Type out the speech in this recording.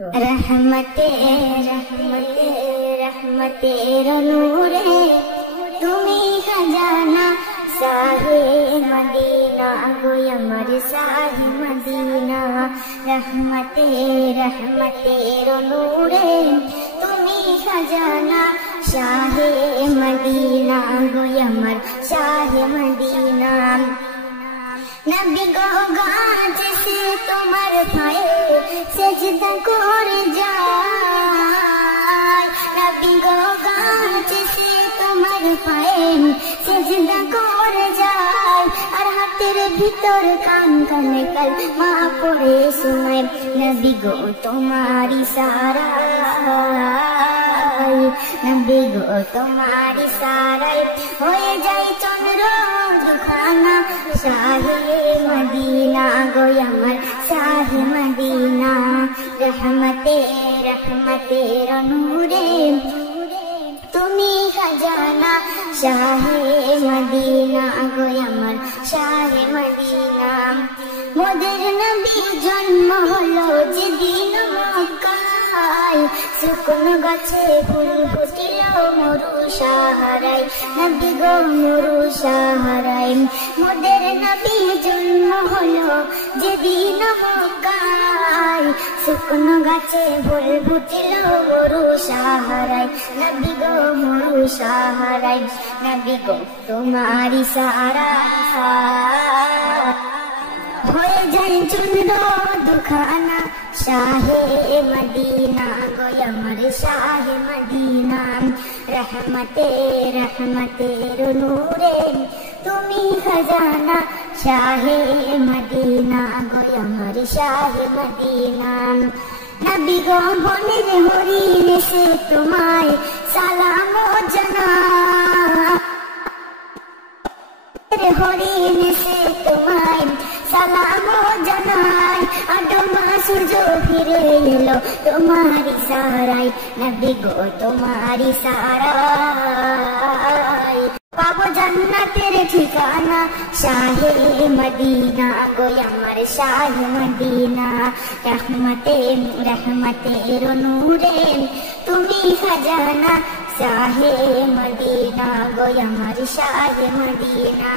रहमते रहमते रहमतेर नूरे তুমি खजाना शाहे मदीना गो আমার শাহে মদিনা रहमते रहमतेर नूरे তুমি खजाना शाहे मदीना गो আমার শাহে মদিনা नबी गो गाज से तुम्हार पाए सजदा करे जाए नबी गो गाज से तुम्हार पाए सजदा करे जाए और हाथेर भीतर कान काने कल मा पड़े सुनाए नबी गो तुम्हारी सारा नबी गो तुम्हारी साराय होए जाए चंद्र दुखाना शाहे मदीना गो আমার শাহে মদিনা रहमते रहमतेर नूरे তুমি खजाना শাহে মদিনা গো আমার শাহে মদিনা মোদের নবী জন্ম হলো যেদিন মক্কায় শুকনো গাছে ফুল ফুটিল মরু সাহারায় নবী গো মরু সাহারায় মোদের নবী জন্ম হলো যেদিন মক্কায় শুকনো গাছে ফুল ফুটিল মরু সাহারায় নবী গো মরু সাহারায় নবী গো তোমারি সারা হয়ে যায় চন্দ্র দুখানা শাহে মদিনা গো আমার শাহে মদিনা रहमते रहमतेर नूरे তুমি खजाना শাহে মদিনা গো আমার শাহে মদিনা নবী গো বনের হরিণ সে তোমায় সালাম জানায় হরিণ সে তোমায় সালাম জানায় আডমা সূর্য ফিরে এলো তোমারি সারায় নবী গো তোমারি সারায় পাবো জান্নাতের ঠিকানা শাহে মদিনা গো আমার শাহে মদিনা रहमते रहमतेर नूरे তুমি खजाना শাহে মদিনা গো আমার শাহে মদিনা